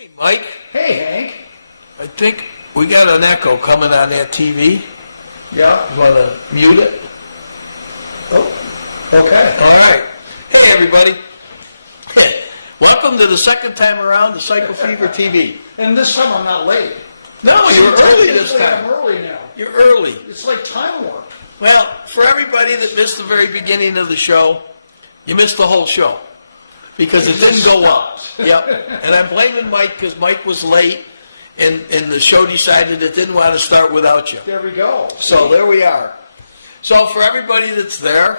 Hey, Mike. Hey, Hank. I think we got an echo coming on that TV. Yeah. You want to mute it? Oh, okay. All right. Hey, everybody. Hey, welcome to the second time around the Cycle Fever TV. And this time I'm not late. No, you're early this Usually time. I'm early now. You're early. It's like time warp. Well, for everybody that missed the very beginning of the show, you missed the whole show because it didn't go up. Yep. And I'm blaming Mike because Mike was late and the show decided it didn't want to start without you. There we go. So there we are. So for everybody that's there,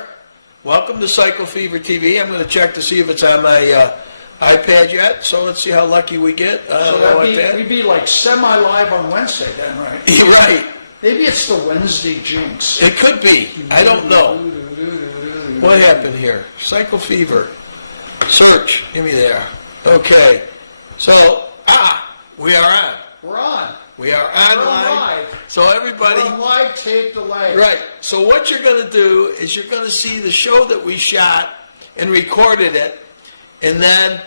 welcome to Cycle Fever TV. I'm going to check to see if it's on my iPad yet. So let's see how lucky we get. We'd be like semi-live on Wednesday then, right? You're right. Maybe it's the Wednesday jinx. It could be. I don't know. What happened here? Cycle Fever. Search. Give me there. Okay. So, we are on. We're on. We are on We're live. live. So everybody. We're on live tape delay. Right. So what you're going to do is you're going to see the show that we shot and recorded it, and then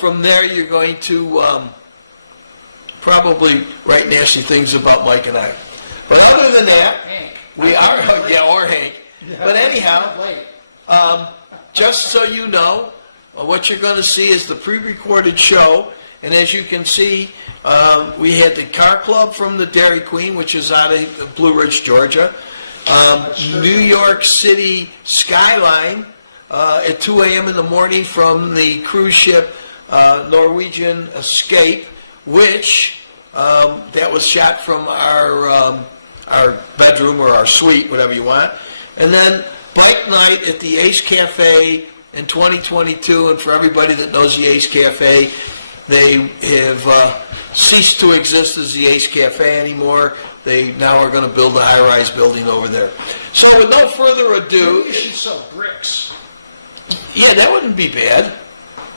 from there you're going to probably write nasty things about Mike and I. But other than that, we are, or Hank. But anyhow, just so you know, what you're going to see is the pre-recorded show, and as you can see, we had the car club from the Dairy Queen, which is out of Blue Ridge, Georgia. New York City skyline at 2 a.m. in the morning from the cruise ship Norwegian Escape, which that was shot from our bedroom or our suite, whatever you want. And then bike night at the Ace Cafe in 2022, and for everybody that knows the Ace Cafe, they have ceased to exist as the Ace Cafe anymore. They now are going to build a high-rise building over there. So with no further ado... You should sell bricks. Yeah, that wouldn't be bad.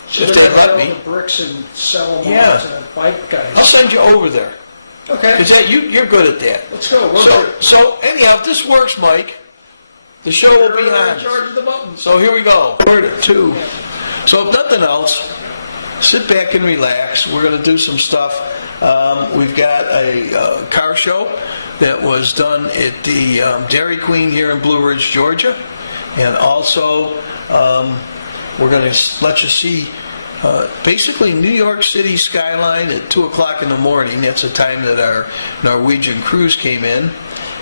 If they'd let me. The bricks and sell them Yeah. to bike guys. I'll send you over there. Okay. Because you're good at that. Let's go. So anyhow, if this works, Mike, the show will be on. In charge of the buttons. So here we go. Word two. So if nothing else, sit back and relax. We're going to do some stuff. We've got a car show that was done at the Dairy Queen here in Blue Ridge, Georgia. And also, we're going to let you see basically New York City skyline at 2 o'clock in the morning. That's the time that our Norwegian cruise came in.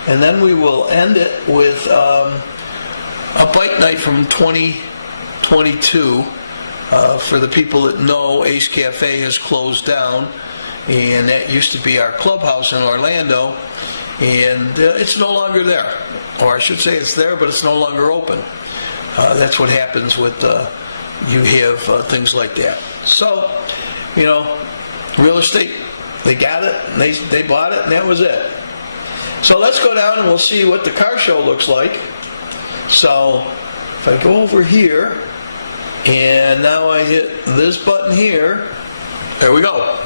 And then we will end it with a bike night from 2022. For the people that know, Ace Cafe has closed down, and that used to be our clubhouse in Orlando, and it's no longer there. Or I should say it's there, but it's no longer open. That's what happens with you have things like that. So, real estate, they got it, and they bought it, and that was it. So let's go down and we'll see what the car show looks like. So if I go over here, and now I hit this button here, there we go.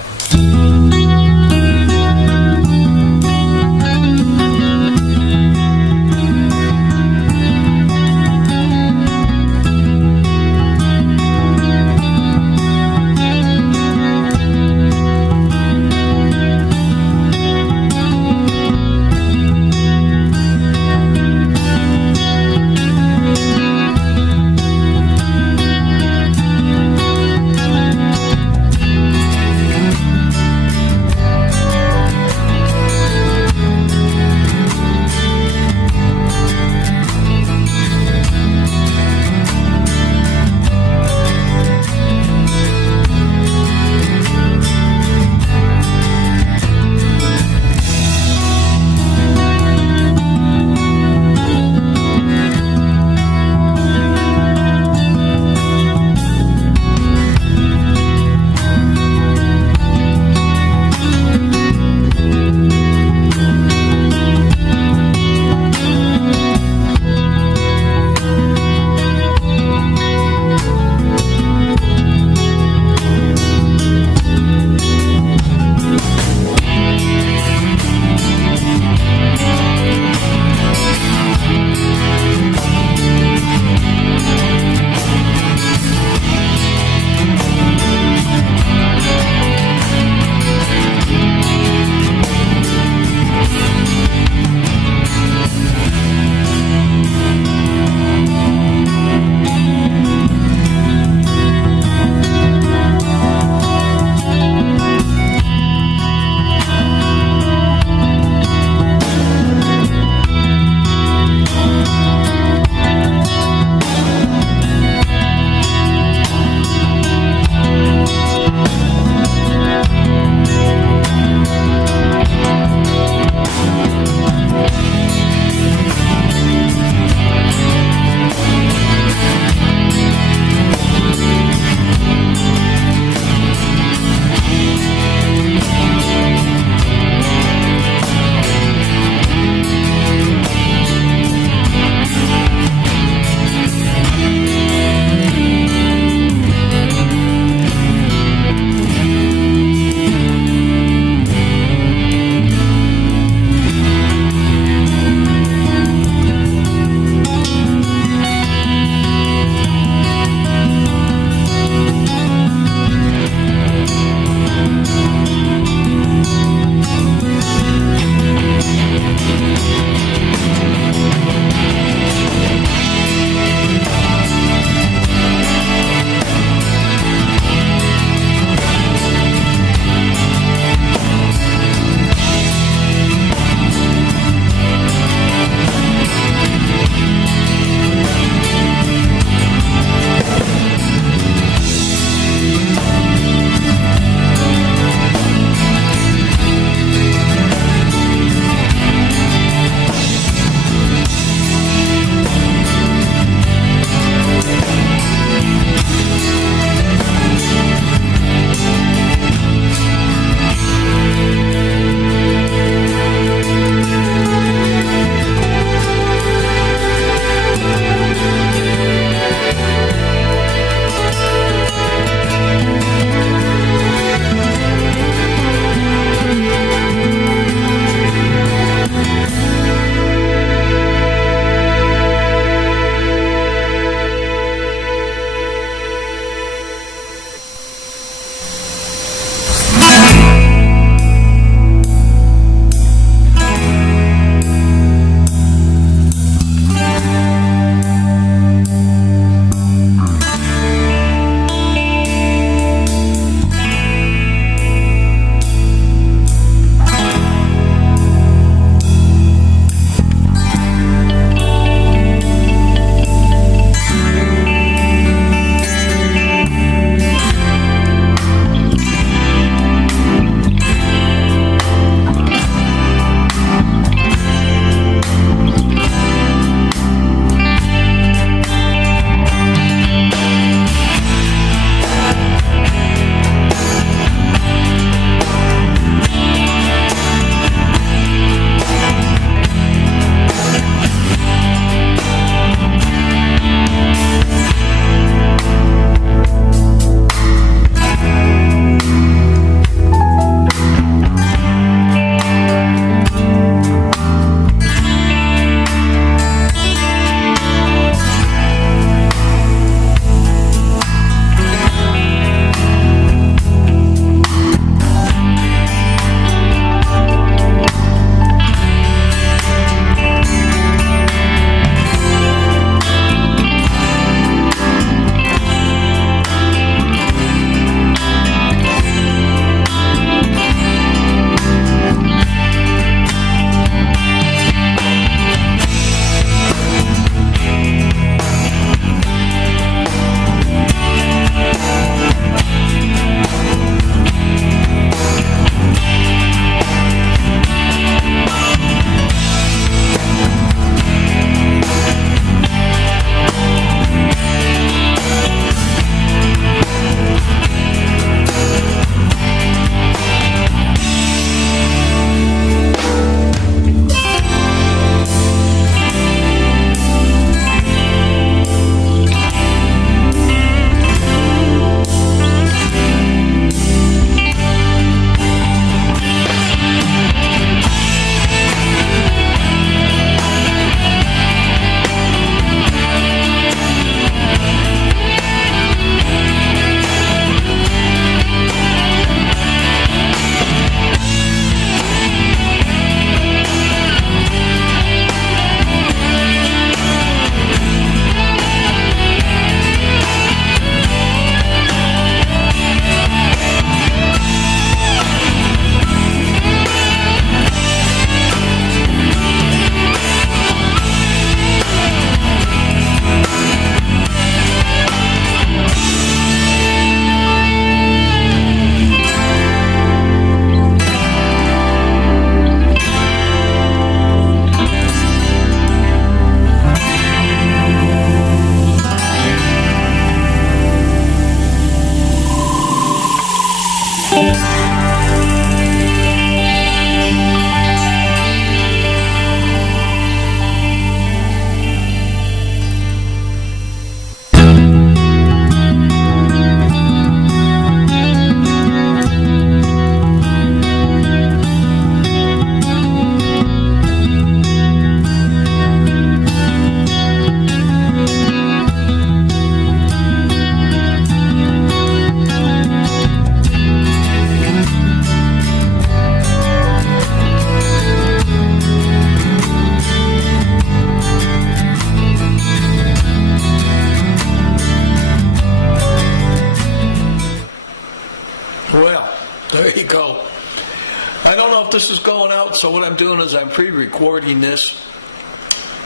so what I'm doing is I'm pre-recording this.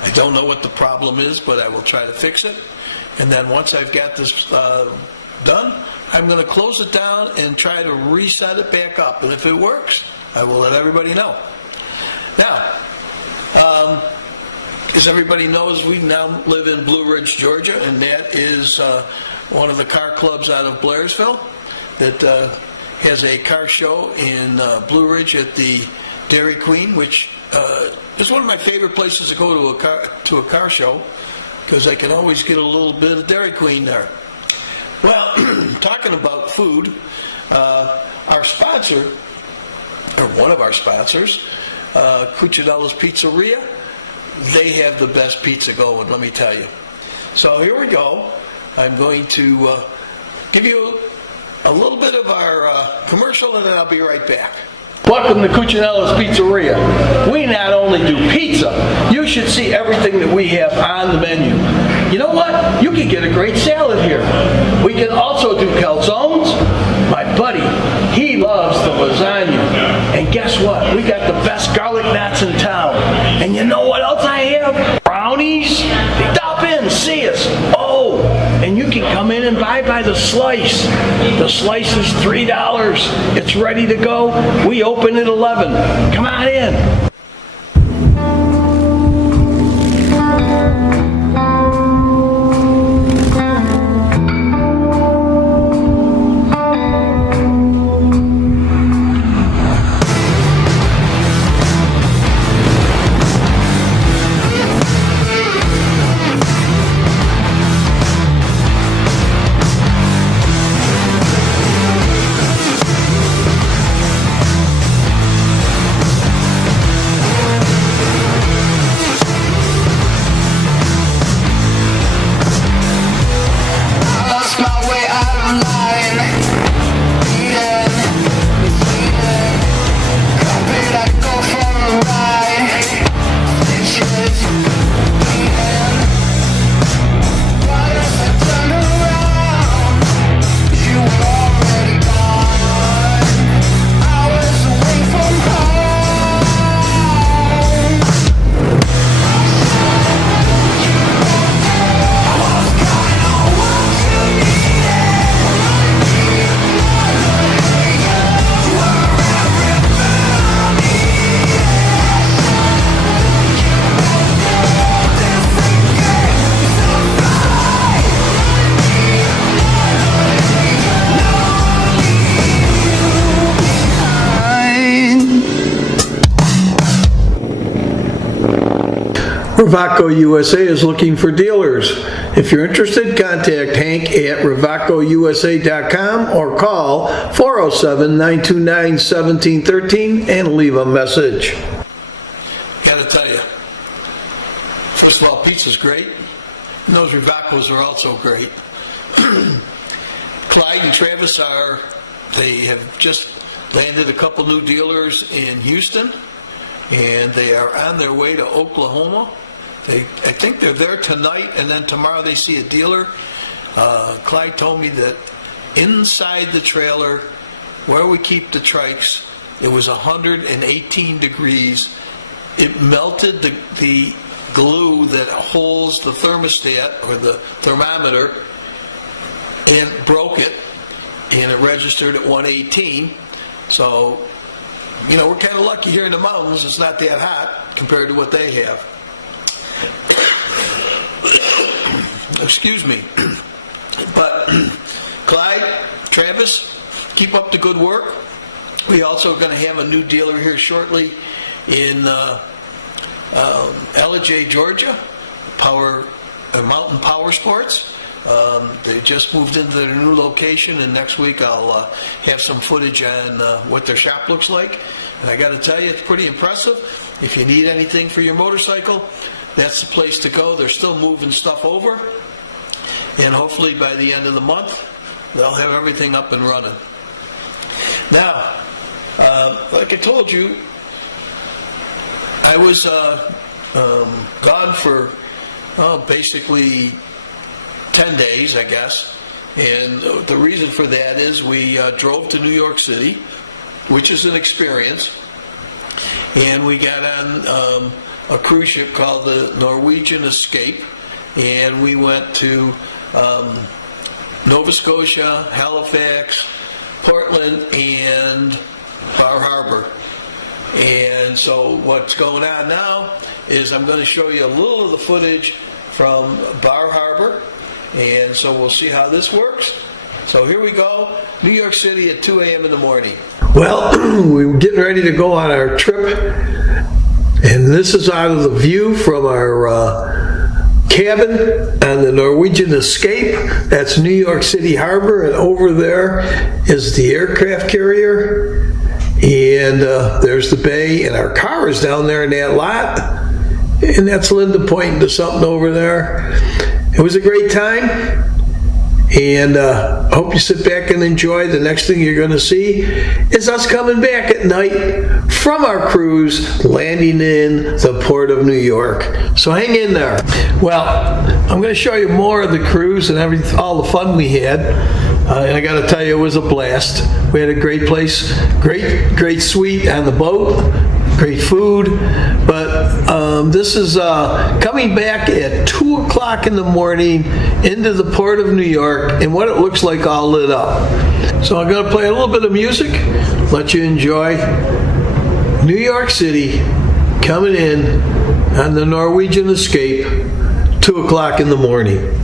I don't know what the problem is, but I will try to fix it. And then once I've got this done, I'm going to close it down and try to reset it back up. And if it works, I will let everybody know. Now, as everybody knows, we now live in Blue Ridge, Georgia, and that is one of the car clubs out of Blairsville that has a car show in Blue Ridge at the Dairy Queen, which is one of my favorite places to go to a car show, because I can always get a little bit of Dairy Queen there. Well, talking about food, our sponsor, or one of our sponsors, Cuccinella's Pizzeria, they have the best pizza going, let me tell you. So here we go. I'm going to give you a little bit of our commercial, and then I'll be right back. Welcome to Cuccinella's Pizzeria. We not only do pizza, you should see everything that we have on the menu. You know what? You can get a great salad here. We can also do calzones. My buddy, he loves the lasagna. And guess what? We got the best garlic knots in town. And you know what else I have? Brownies. Stop in, see us. Oh, and you can come in and buy by the slice. The slice is $3. It's ready to go. We open at 11. Come on in. Ravaco USA is looking for dealers. If you're interested, contact Hank at ravacousa.com or call 407-929-1713 and leave a message. Gotta tell you, first of all, pizza's great, and those Ravacos are also great. Clyde and Travis they have just landed a couple new dealers in Houston, and they are on their way to Oklahoma. I think they're there tonight, and then tomorrow they see a dealer. Clyde told me that inside the trailer, where we keep the trikes, it was 118 degrees. It melted the glue that holds the thermostat, or the thermometer, and broke it, and it registered at 118. So, we're kind of lucky here in the mountains. It's not that hot compared to what they have. Excuse me. But Clyde, Travis, keep up the good work. We also are going to have a new dealer here shortly in Ellijay, Georgia, Mountain Power Sports. They just moved into their new location, and next week I'll have some footage on what their shop looks like. And I got to tell you, it's pretty impressive. If you need anything for your motorcycle, that's the place to go. They're still moving stuff over, and hopefully by the end of the month, they'll have everything up and running. Now, like I told you, I was gone for basically 10 days, I guess, and the reason for that is we drove to New York City, which is an experience, and we got on a cruise ship called the Norwegian Escape, and we went to Nova Scotia, Halifax, Portland, and Bar Harbor. And so what's going on now is I'm going to show you a little of the footage from Bar Harbor, and so we'll see how this works. So here we go, New York City at 2 a.m. in the morning. Well, we were getting ready to go on our trip, and this is out of the view from our cabin on the Norwegian Escape. That's New York City Harbor, and over there is the aircraft carrier, and there's the bay, and our car is down there in that lot, and that's Linda pointing to something over there. It was a great time. And I hope you sit back and enjoy. The next thing you're going to see is us coming back at night from our cruise, landing in the port of New York. So hang in there. Well, I'm going to show you more of the cruise and all the fun we had. And I got to tell you, it was a blast. We had a great place, great suite on the boat, great food. But this is coming back at 2 o'clock in the morning into the port of New York, and what it looks like all lit up. So I'm going to play a little bit of music, let you enjoy New York City coming in on the Norwegian Escape, 2 o'clock in the morning.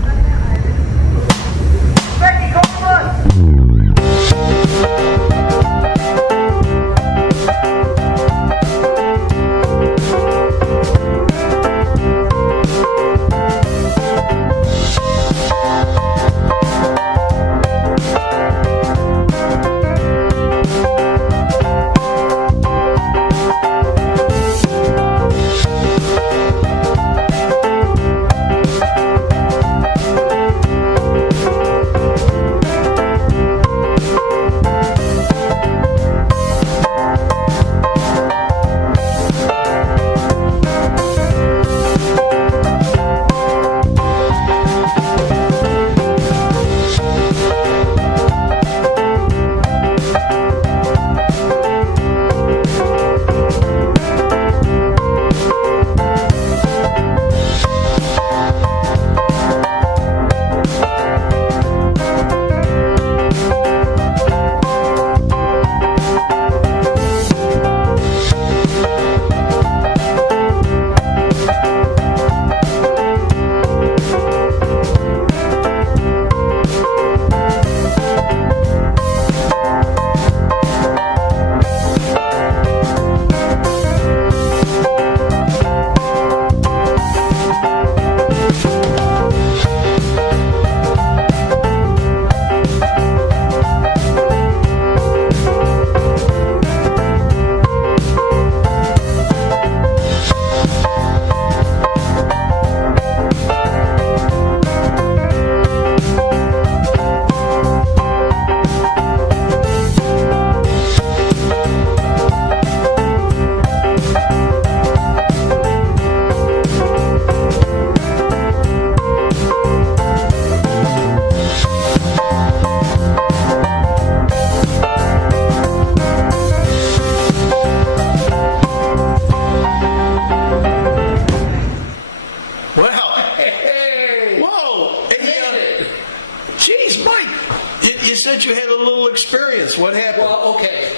You had a little experience. What happened? Well, okay.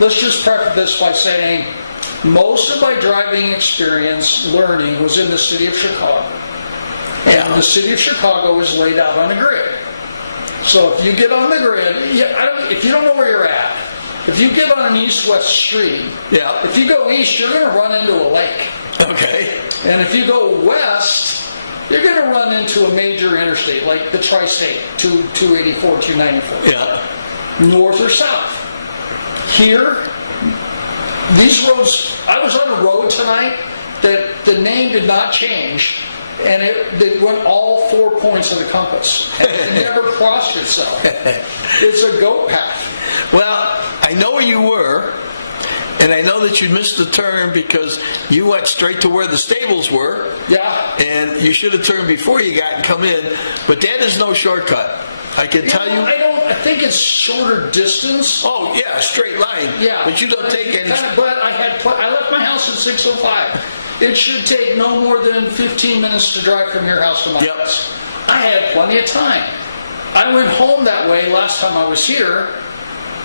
Let's just preface this by saying most of my driving experience learning was in the city of Chicago. And the city of Chicago is laid out on a grid. So if you get on the grid, if you don't know where you're at, if you get on an east-west street, if you go east, you're going to run into a lake. Okay. And if you go west, you're going to run into a major interstate, like the Tri-State, 284, 294. Yeah. North or south. Here, these roads, I was on a road tonight that the name did not change, and it went all 4 points of the compass. And it never crossed itself. It's a goat path. Well, I know where you were, and I know that you missed the turn because you went straight to where the stables were. Yeah. And you should have turned before you got and come in, but that is no shortcut. I can tell you. I don't I think it's shorter distance. Oh, yeah, straight line. Yeah. But you don't take any... But I left my house at 6:05. It should take no more than 15 minutes to drive from your house to my Yep. house. I had plenty of time. I went home that way last time I was here,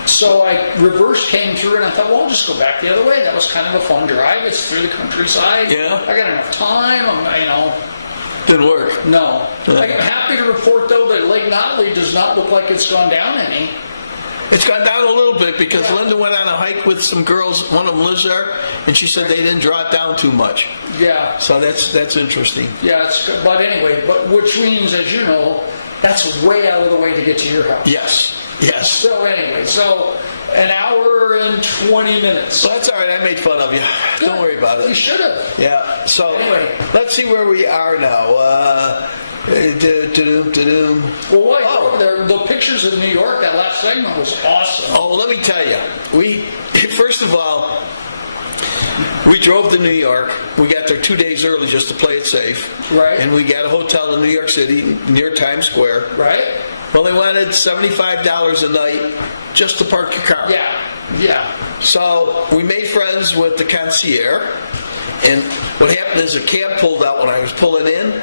so I reverse came through, and I thought, well, I'll just go back the other way. That was kind of a fun drive. It's through the countryside. Yeah. I got enough time. Didn't work. No. I'm happy to report, though, that Lake Notley does not look like it's gone down any. It's gone down a little bit because Linda went on a hike with some girls. One of them lives there, and she said they didn't draw it down too much. Yeah. So that's interesting. Yeah, it's good. But anyway, which means, as you know, that's way out of the way to get to your house. Yes. So anyway, an hour and 20 minutes. Well, that's all right. I made fun of you. Don't worry about You it. should have. Yeah. So Anyway. let's see where we are now. Well, while you're over there, the pictures of New York, that last segment was awesome. Oh, let me tell you. First of all, we drove to New York. We got there 2 days early just to play it safe. Right. And we got a hotel in New York City near Times Square. Right? Well, they wanted $75 a night just to park your car. Yeah. So we made friends with the concierge, and what happened is a cab pulled out when I was pulling in,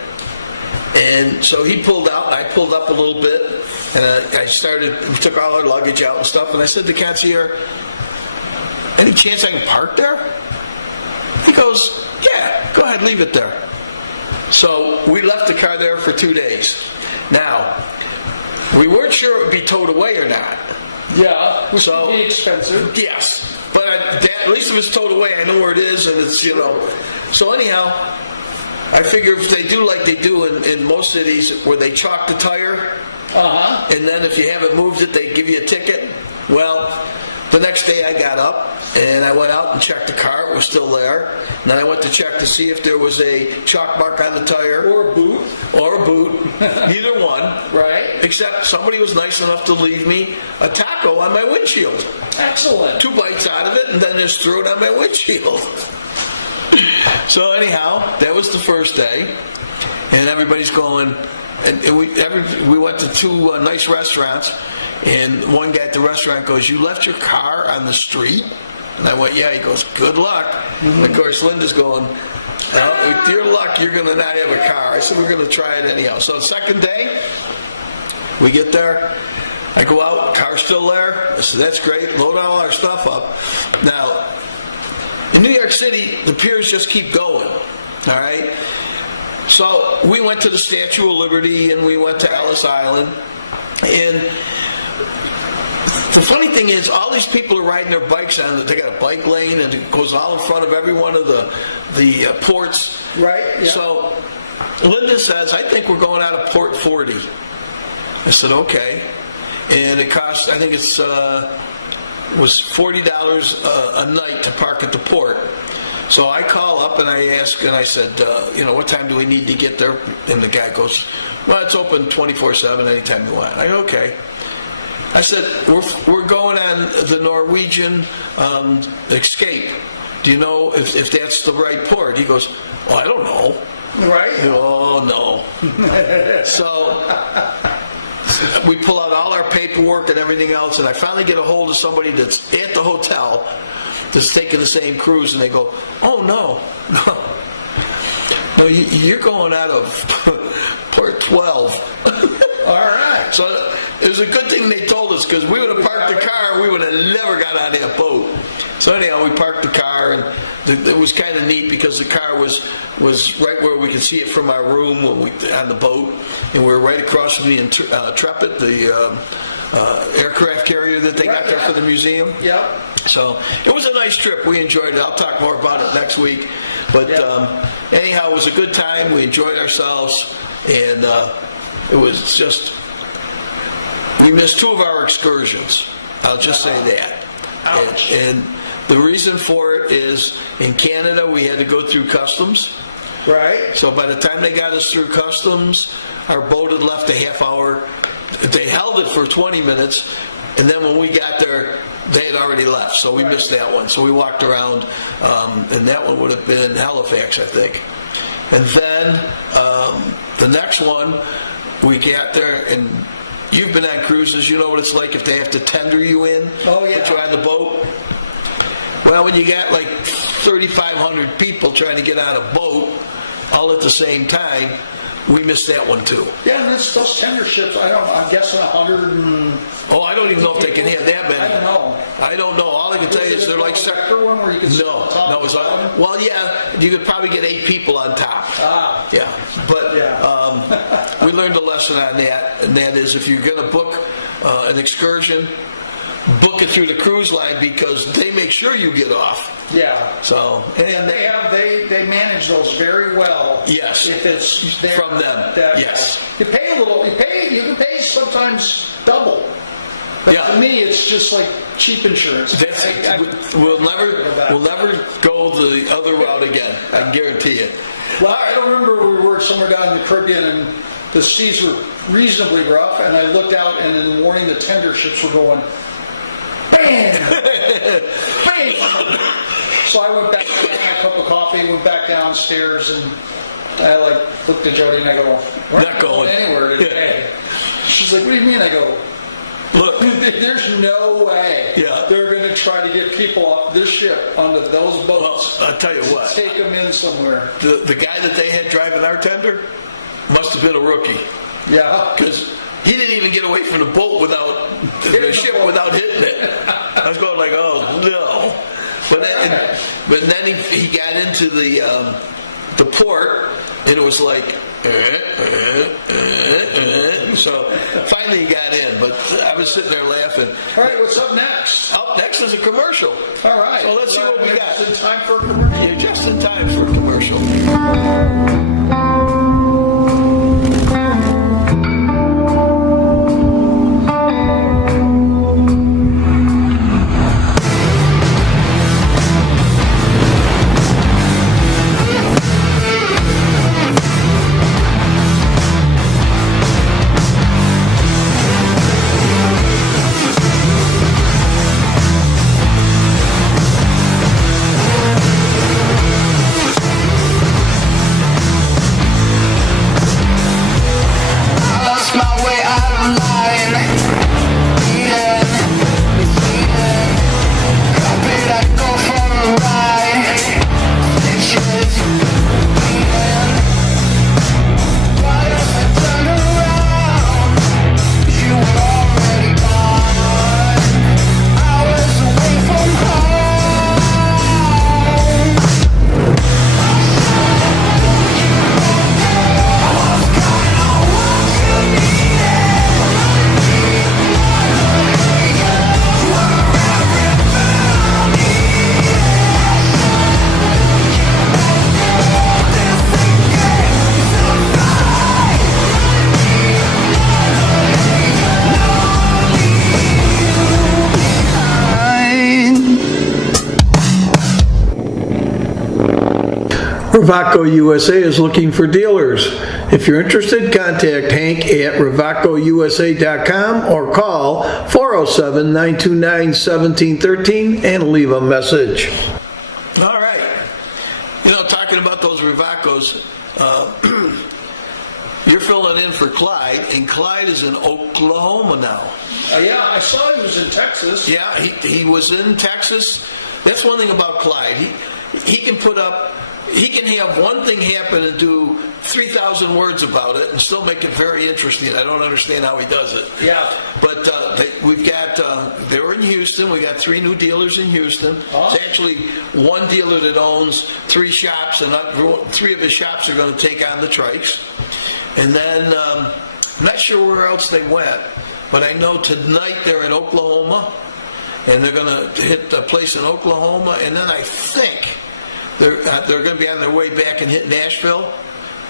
and so he pulled out, I pulled up a little bit, and we took all our luggage out and stuff, and I said to the concierge, any chance I can park there? He goes, yeah, go ahead, leave it there. So we left the car there for 2 days. Now, we weren't sure it would be towed away or not. Yeah, which would be expensive. Yes, but at least if it's towed away, I know where it is, and it's, So anyhow, I figure if they do like they do in most cities, where they chalk the tire, and then if you haven't moved it, they give you a ticket. Well, the next day I got up, and I went out and checked the car. It was still there. And then I went to check to see if there was a chalk mark on the tire. Or a boot. Neither one. Right. Except somebody was nice enough to leave me a taco on my windshield. Excellent. 2 bites out of it, and then just threw it on my windshield. So anyhow, that was the first day, and everybody's going, and we went to 2 nice restaurants, and one guy at the restaurant goes, you left your car on the street? And I went, yeah. He goes, good luck. And of course, Linda's going, with your luck, you're going to not have a car. I said, we're going to try it anyhow. So the second day, we get there. I go out, car's still there. I said, that's great. Load all our stuff up. Now, in New York City, the piers just keep going. All right? So we went to the Statue of Liberty, and we went to Ellis Island. And the funny thing is, all these people are riding their bikes on it. They got a bike lane, and it goes all in front of every one of the ports. Right. Yeah. So Linda says, I think we're going out of Port 40. I said, okay. And it costs, I think was $40 a night to park at the port. So I call up and I ask, and I said, what time do we need to get there? And the guy goes, well, it's open 24/7, anytime you want. I go, okay. I said, we're going on the Norwegian Escape. Do you know if that's the right port? He goes, oh, I don't know. Right. Oh, no. So we pull out all our paperwork and everything else, and I finally get a hold of somebody that's at the hotel that's taking the same cruise, and they go, oh, no. Well, you're going out of Port 12. All right. So it was a good thing they told us, because we would have parked the car, we would have never got on that boat. So anyhow, we parked the car, and it was kind of neat because the car was right where we could see it from our room on the boat, and we were right across from the Intrepid, the aircraft carrier that they got there for the museum. Yep. So it was a nice trip. We enjoyed it. I'll talk more about it next week. But anyhow, it was a good time. We enjoyed ourselves, and it was just, we missed 2 of our excursions. I'll just say that. And the reason for it is, in Canada, we had to go through customs. Right. So by the time they got us through customs, our boat had left a half hour. They held it for 20 minutes, and then when we got there, they had already left, so we missed that one. So we walked around, and that one would have been Halifax, I think. And then the next one, we got there, and you've been on cruises, you know what it's like if they have to tender you in. Oh, yeah. Put you on the boat. Well, when you got like 3,500 people trying to get on a boat all at the same time, we missed that one too. Yeah, and those tender ships, I'm guessing 100 and... Oh, I don't even know if they can have that many. I don't know. I don't know. All I can tell you is they're like... one where you can sit No, on top no. It's like, well, yeah, you could probably get 8 people on top. Ah. Yeah, but Yeah. we learned a lesson on that, and that is if you're going to book an excursion, book it through the cruise line because they make sure you get off. Yeah. So, and They manage those very well. Yes. If it's there, From them, yes. You pay a little. You can pay sometimes double. But Yeah. to me, it's just like cheap insurance. we'll never go the other route again. I guarantee it. Well, I don't remember we were somewhere down in the Caribbean and the seas were reasonably rough, and I looked out, and in the morning the tender ships were going, bam, bam. So I went back, got a cup of coffee, went back downstairs, and I looked at Jody and I go, we're Not going. anywhere today. She's like, what do you mean? I go, Look, there's no way Yeah. they're going to try to get people off this ship onto those boats. I'll tell you what. Take them in somewhere. The guy that they had driving our tender must have been a rookie. Yeah. Because he didn't even get away from the boat without the ship without hitting it. I was going like, oh no. But then he got into the port, and it was like, so finally he got in. But I was sitting there laughing. All right, what's up next? Up next is a commercial. All right. So let's see what we got. Just in time for a commercial. You're just in time for a commercial. Lost my way out of line. Carpet, I go for a ride. Stitches, bleeding. Why don't I turn around? You were already gone. Hours away from home. Ravaco USA is looking for dealers. If you're interested, contact Hank at ravacousa.com or call 407-929-1713 and leave a message. All right. Talking about those Ravacos, you're filling in for Clyde, and Clyde is in Oklahoma now. Yeah, I saw he was in Texas. Yeah, he was in Texas. That's one thing about Clyde. He can have one thing happen and do 3,000 words about it and still make it very interesting. I don't understand how he does it. Yeah. But we've got, they were in Houston. We got 3 new dealers in Houston. Oh. It's actually one dealer that owns 3 shops, and 3 of his shops are going to take on the trikes. And then, I'm not sure where else they went, but I know tonight they're in Oklahoma, and they're going to hit a place in Oklahoma, and then I think they're going to be on their way back and hit Nashville,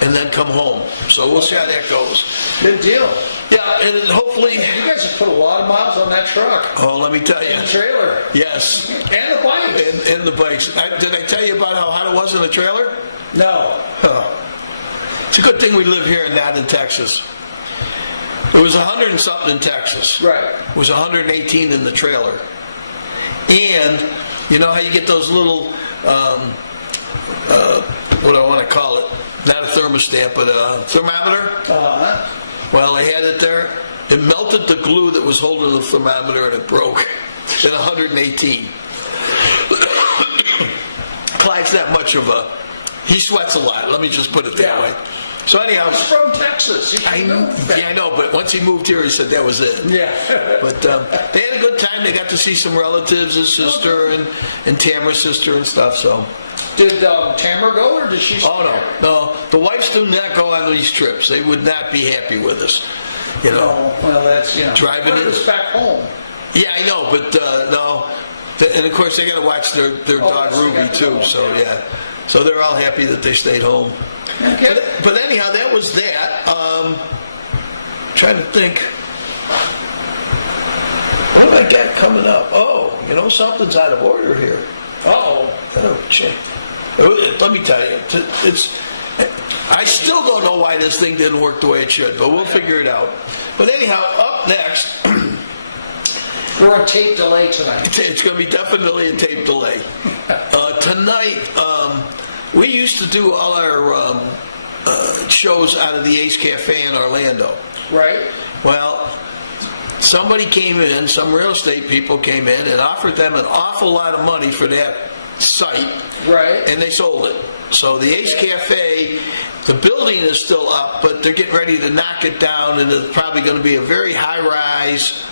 and then come home. So we'll see how that goes. Good deal. Yeah, and hopefully... You guys have put a lot of miles on that truck. Oh, let me tell you. And the trailer. Yes. And the bike. And the bikes. Did I tell you about how hot it was in the trailer? No. It's a good thing we live here and not in Texas. It was 100 and something in Texas. Right. It was 118 in the trailer. And you know how you get those little, what do I want to call it? Not a thermostat, but a thermometer. Uh-huh. Well, they had it there. it melted the glue that was holding the thermometer and it broke at 118. Clyde's not much of a, he sweats a lot, let me just put it that way. So anyhow, He's from Texas. I know, but once he moved here, he said that was it. Yeah. But they had a good time. They got to see some relatives, his sister and Tamara's sister and stuff. So. Did Tamara go, or did she? Oh no. The wives do not go on these trips. They would not be happy with us. You know. Well, that's driving us back home. Yeah, I know, but no. And of course, they got to watch their dog Ruby too. So yeah. So they're all happy that they stayed home. Okay. But anyhow, that was that. Trying to think. What do I got coming up? Oh, something's out of order here. Uh-oh. Oh, check. Let me tell you, I still don't know why this thing didn't work the way it should, but we'll figure it out. But anyhow, up next, we're on tape delay tonight. It's going to be definitely a tape delay. Tonight, we used to do all our shows out of the Ace Cafe in Orlando. Right. Well, somebody came in, some real estate people came in and offered them an awful lot of money for that site. Right. And they sold it. So the Ace Cafe, the building is still up, but they're getting ready to knock it down, and it's probably going to be a very high-rise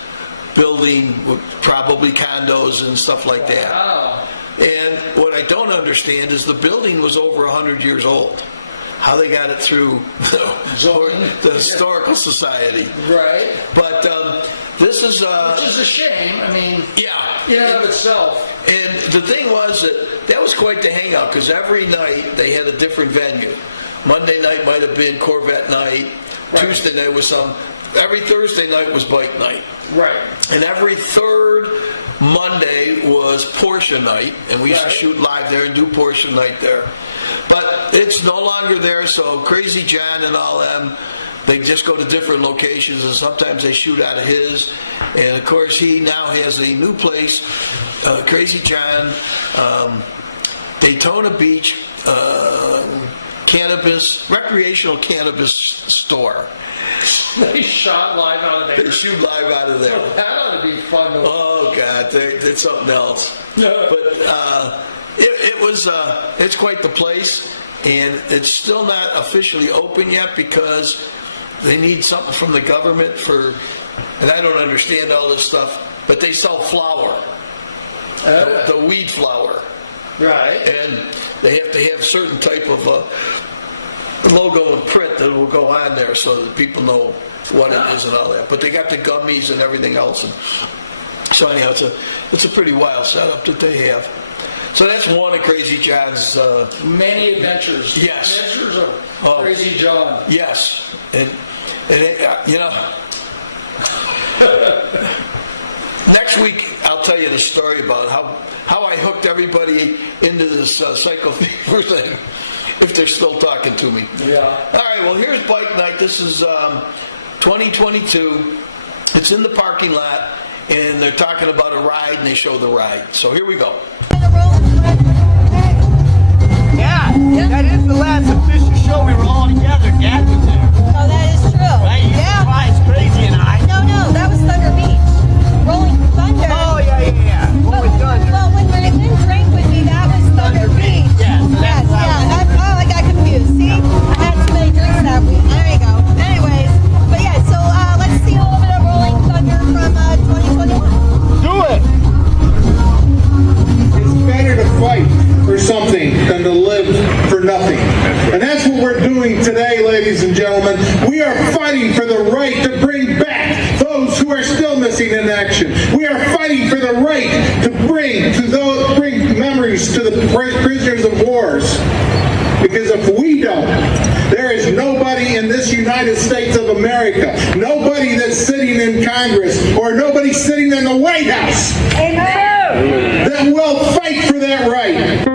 building with probably condos and stuff like that. Wow. And what I don't understand is the building was over 100 years old. How they got it through the Historical Society. Right. But this is... which is a shame. I mean, yeah. In and of itself. And the thing was that was quite the hangout, because every night they had a different venue. Monday night might have been Corvette night. Right. Tuesday night was every Thursday night was bike night. Right. And every third Monday was Porsche night, and we used to shoot live there and do Porsche night there. But it's no longer there, so Crazy John and all them, they just go to different locations, and sometimes they shoot out of his. And of course, he now has a new place, Crazy John, Daytona Beach, recreational cannabis store. They shot live out of there. They shoot live out of there. That ought to be fun. Oh God, it's something else. No. But it's quite the place, and it's still not officially open yet because they need something from the government and I don't understand all this stuff, but they sell flour, the weed flour. Right. And they have to have certain type of logo and print that will go on there so that people know what it is and all that. But they got the gummies and everything else. And so anyhow, it's a pretty wild setup that they have. So that's one of Crazy John's... many adventures. Yes. Adventures of Crazy John. Yes. And next week, I'll tell you the story about how I hooked everybody into this Psycho Fever thing, if they're still talking to me. Yeah. All right, well, here's Bike Night. This is 2022. It's in the parking lot, and they're talking about a ride, and they show the ride. So here we go. Yeah, that is the last official show we were all together. Dad was there. Oh, that is true. Right? You Yeah. surprised Crazy and I. No, that was Thunder Beach. Rolling Thunder. Oh, yeah. What was Thunder? Well, when Lynn drank with me, that was Thunder Beach. Yeah, so that's I got confused. See? I had too many drinks that week. There you go. Anyways, but yeah, so let's see a little bit of Rolling Thunder from 2021. Do it! It's better to fight for something than to live for nothing. And that's what we're doing today, ladies and gentlemen. We are fighting for the right to bring back those who are still missing in action. We are fighting for the right to bring memories to the prisoners of wars. Because if we don't, there is nobody in this United States of America, nobody that's sitting in Congress, or nobody sitting in the White House that will fight for that right.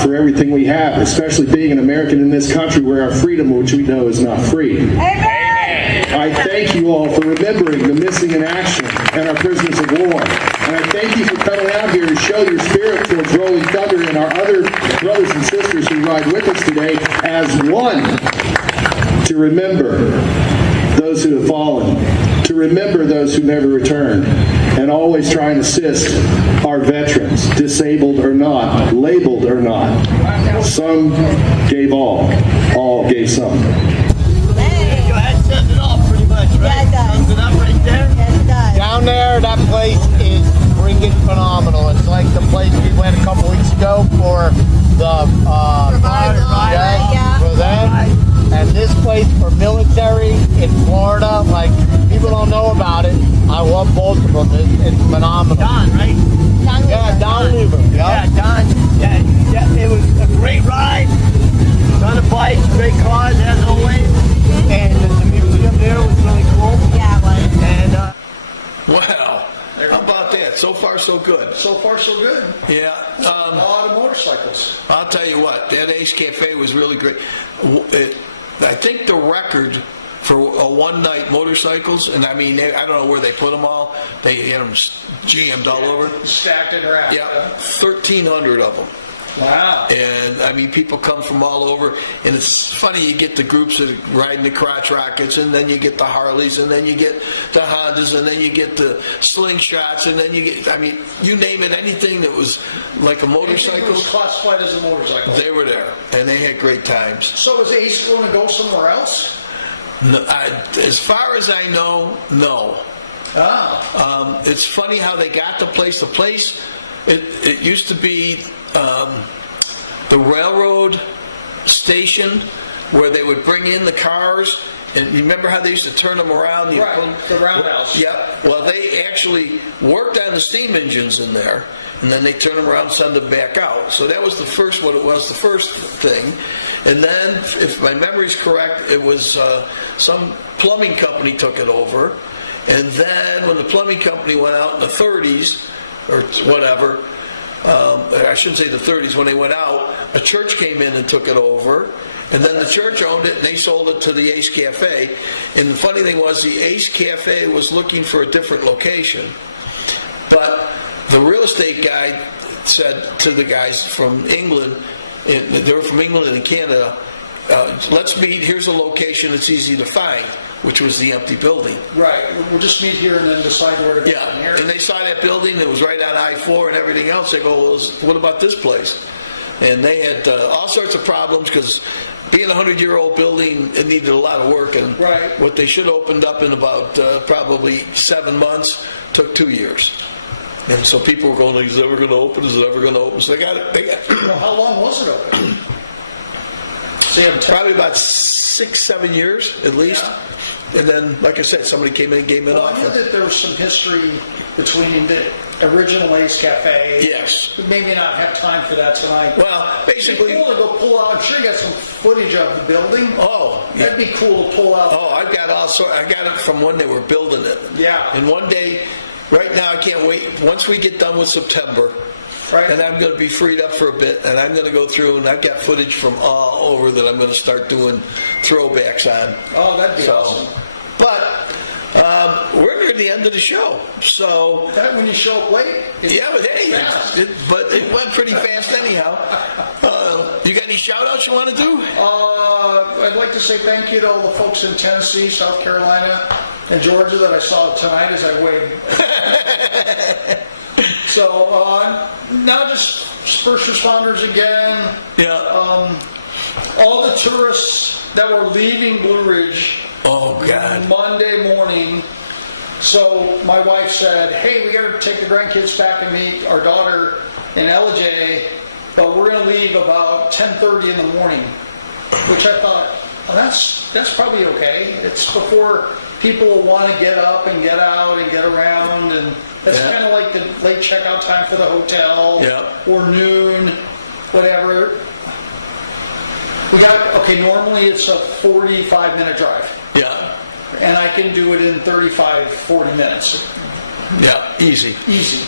God for everything we have, especially being an American in this country where our freedom, which we know is not free. I thank you all for remembering the missing in action and our prisoners of war. And I thank you for coming out here to show your spirit towards Rolling Thunder and our other brothers and sisters who ride with us today as one, to remember those who have fallen, to remember those who never returned, and always try and assist our veterans, disabled or not, labeled or not. Some gave all gave some. That says it all pretty much, right? Yeah, it does. Sums it up right there. Yes, it does. Down there, that place is freaking phenomenal. It's like the place we went a couple weeks ago for the Revival, yes, yeah. for them. And this place for military in Florida, like people don't know about it. I love both of them. It's phenomenal. Don, right? Yeah, Don Lever. Yep. Yeah, Don. Yeah, it was a great ride. Ton of bikes, great cars as always. And the museum there was really cool. Yeah, it was. And Wow. How about that? So far, so good. So far, so good. Yeah. A lot of motorcycles. I'll tell you what, that Ace Cafe was really great. I think the record for a one-night motorcycles, and I mean, I don't know where they put them all. They had them jammed all over. Stacked in rack. Yeah, 1,300 of them. Wow. And I mean, people come from all over, and it's funny, you get the groups that are riding the crotch rockets, and then you get the Harleys, and then you get the Hondas, and then you get the slingshots, and then you get, I mean, you name it, anything that was like a It motorcycle, was classified as a motorcycle. they were there, and they had great times. So is Ace going to go somewhere else? No, as far as I know, no. Ah. It's funny how they got the place. The place, it used to be the railroad station where they would bring in the cars. And you remember how they used to turn them around? Right, the roundhouse. Yeah. Well, they actually worked on the steam engines in there, and then they turn them around and send them back out. So that was the first, what it was, the first thing. And then, if my memory's correct, it was some plumbing company took it over. And then when the plumbing company went out in the 30s, or whatever, I shouldn't say the 30s, when they went out, a church came in and took it over. And then the church owned it, and they sold it to the Ace Cafe. And the funny thing was, the Ace Cafe was looking for a different location. But the real estate guy said to the guys from England, and they were from England and Canada, let's meet, here's a location that's easy to find, which was the empty building. Right. We'll just meet here and then decide where to go Yeah, from here. and they saw that building that was right on I-4 and everything else. They go, well, what about this place? And they had all sorts of problems because being a 100-year-old building, it needed a lot of work. And Right. what they should have opened up in about probably 7 months took 2 years. And so people were going, is it ever going to open? Is it ever going to open? So they got it. Well, how long was it open? So you have Probably about 6-7 years at least. Yeah. And then, like I said, somebody came in and gave me an Well, I know offer. that there was some history between the original Ace Cafe. Yes. We maybe not have time for that tonight. Well, basically, It'd be cool to go pull out. I'm sure you got some footage of the building. oh, yeah. That'd be cool to pull out. Oh, I've got all sort. I got it from when they were building it. Yeah. And one day, right now, I can't wait. Once we get done with September, Right. and I'm going to be freed up for a bit, and I'm going to go through, and I've got footage from all over that I'm going to start doing throwbacks on. Oh, that'd be awesome. But we're near the end of the show, so. That when you show up late. Yeah, but hey, fast. it went pretty fast anyhow. You got any shout-outs you want to do? I'd like to say thank you to all the folks in Tennessee, South Carolina, and Georgia that I saw tonight as I waved. So now just first responders again. Yeah. All the tourists that were leaving Blue Ridge Oh, God. Monday morning. So my wife said, hey, we got to take the grandkids back and meet our daughter in LJ, but we're going to leave about 10:30 in the morning, which I thought, well, that's probably okay. It's before people will want to get up and get out and get around, and that's Yeah. kind of like the late checkout time for the hotel, Yeah. or noon, whatever. We thought, okay, normally it's a 45-minute drive, Yeah. and I can do it in 35, 40 minutes. Yeah. Easy. Easy.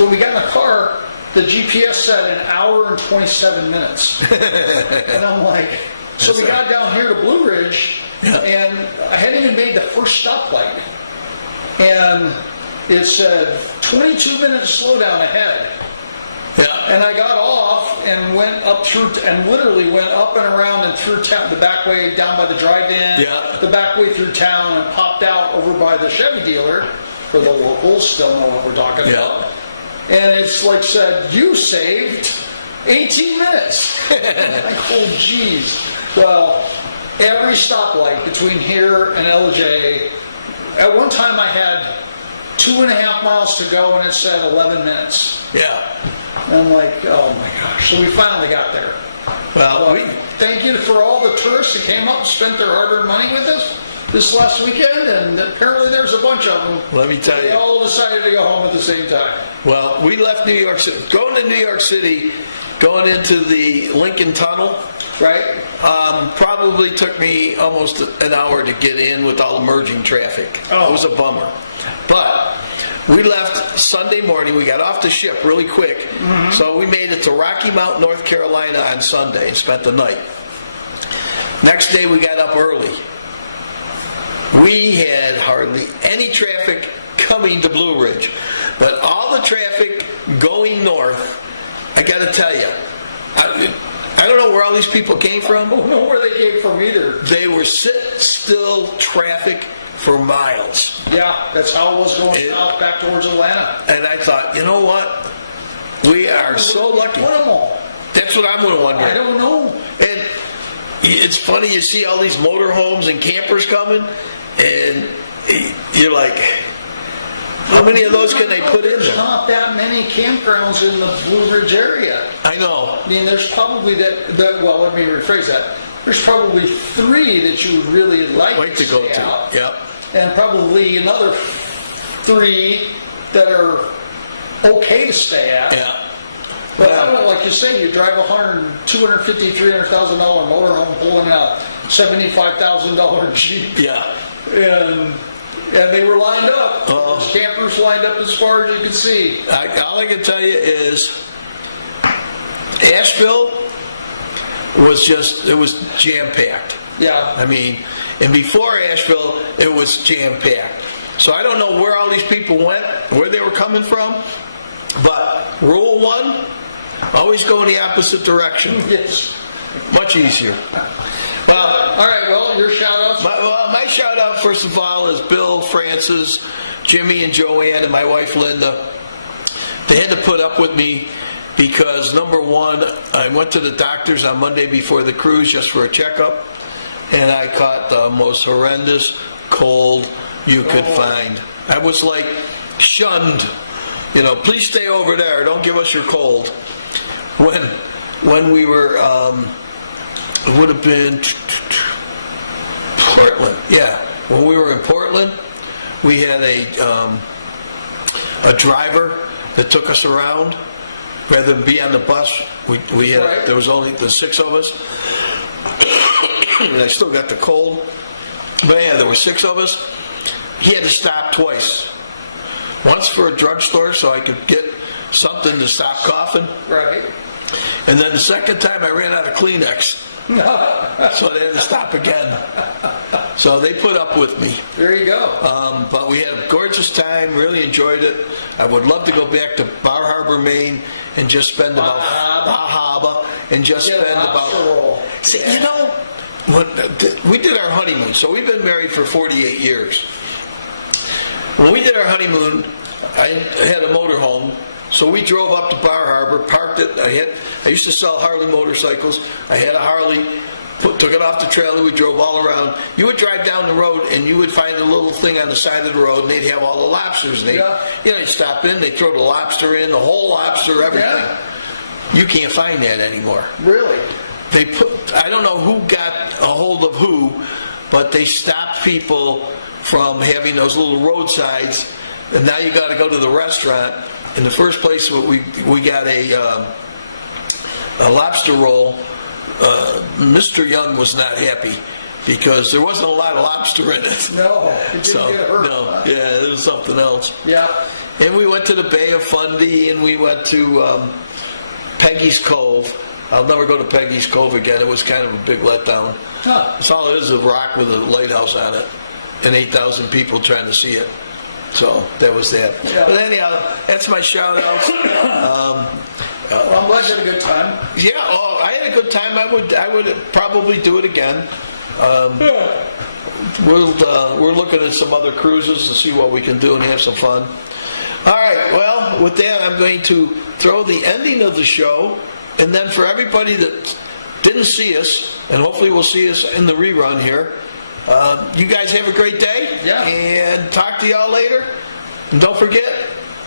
When we got in the car, the GPS said an hour and 27 minutes. And I'm like, so we got down here to Blue Ridge, and I hadn't even made the first stoplight. And it said 22-minute slowdown ahead. Yeah. And I got off and went up through, and literally went up and around and through town, the back way down by the drive-in, Yeah. the back way through town, and popped out over by the Chevy dealer, for the locals still know what we're talking about. And it's like said, you saved 18 minutes. Like, oh, geez. Well, every stoplight between here and LJ, at one time I had 2.5 miles to go, and it said 11 minutes. Yeah. And I'm like, oh my gosh. So we finally got there. Well, Thank you for all the tourists that came up and spent their hard-earned money with us this last weekend, and apparently there's a bunch of them. let me tell They you. all decided to go home at the same time. Well, we left New York City. Going to New York City, going into the Lincoln Tunnel, Right? probably took me almost an hour to get in with all the merging traffic. Oh. It was a bummer. But we left Sunday morning. We got off the ship really quick. So we made it to Rocky Mount, North Carolina on Sunday and spent the night. Next day we got up early. We had hardly any traffic coming to Blue Ridge. But all the traffic going north, I got to tell you, I don't know where all these people came from. I don't know where they came from either. They were sit-still traffic for miles. Yeah, that's how it was going south back towards Atlanta. And I thought, you know what? We are so lucky. Put them all. That's what I'm going to wonder. I don't know. And it's funny, you see all these motorhomes and campers coming, and you're like, how many of those can they put in There's there? not that many campgrounds in the Blue Ridge area. I know. I mean, there's probably well, let me rephrase that. There's probably 3 that you would really like to go stay to. out, Yep. and probably another 3 that are okay to stay at. Yeah. But I don't know, like you say, you drive $250,000, $300,000 motorhome pulling a $75,000 Jeep. Yeah. And they were lined up. There's campers lined up as far as you could see. All I can tell you is Asheville was jam-packed. Yeah. I mean, and before Asheville, it was jam-packed. So I don't know where all these people went, where they were coming from, but rule 1, always go in the opposite direction. Yes. Much easier. All right, well, your shout-outs? My shout-out, first of all, is Bill, Francis, Jimmy, and Joanne, and my wife, Linda. They had to put up with me because, number 1, I went to the doctor's on Monday before the cruise just for a checkup, and I caught the most horrendous cold you could find. I was like shunned. You know, please stay over there. Don't give us your cold. When we were, it would have been Portland. Yeah, when we were in Portland, we had a driver that took us around. Rather than be on the bus, we had there was only the 6 of us, and I still got the cold. But yeah, there were 6 of us. He had to stop twice. Once for a drugstore so I could get something to stop coughing. Right. And then the second time I ran out of Kleenex. So they had to stop again. So they put up with me. There you go. But we had a gorgeous time, really enjoyed it. I would love to go back to Bar Harbor, Maine, and just spend about See, you know, we did our honeymoon. So we've been married for 48 years. When we did our honeymoon, I had a motorhome. So we drove up to Bar Harbor, parked it. I used to sell Harley motorcycles. I had a Harley, took it off the trailer. We drove all around. You would drive down the road, and you would find a little thing on the side of the road, and they'd have all the lobsters. They'd stop in, they'd throw the lobster in, the whole lobster, everything. Yeah. You can't find that anymore. Really? I don't know who got a hold of who, but they stopped people from having those little roadsides, and now you got to go to the restaurant. In the first place, we got a lobster roll. Mr. Young was not happy because there wasn't a lot of lobster in it. No, it didn't get hurt. No, yeah, it was something else. Yeah. And we went to the Bay of Fundy, and we went to Peggy's Cove. I'll never go to Peggy's Cove again. It was kind of a big letdown. That's all it is, a rock with a lighthouse on it, and 8,000 people trying to see it. So that was that. Yeah. But anyhow, that's my shout-outs. Well, I'm glad you had a good time. Yeah, I had a good time. I would probably do it again. We're looking at some other cruises to see what we can do and have some fun. All right, well, with that, I'm going to throw the ending of the show, and then for everybody that didn't see us, and hopefully will see us in the rerun here, you guys have a great day, Yeah. and talk to y'all later. And don't forget,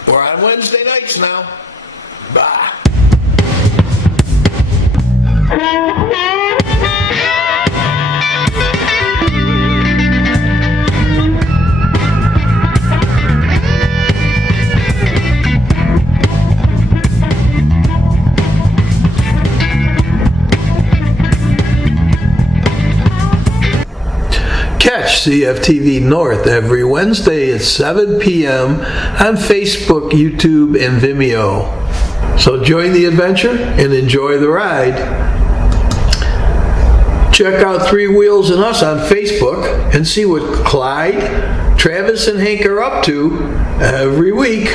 we're on Wednesday nights now. Bye. Catch CFTV North every Wednesday at 7 p.m. on Facebook, YouTube, and Vimeo. So join the adventure and enjoy the ride. Check out Three Wheels and Us on Facebook and see what Clyde, Travis, and Hank are up to every week.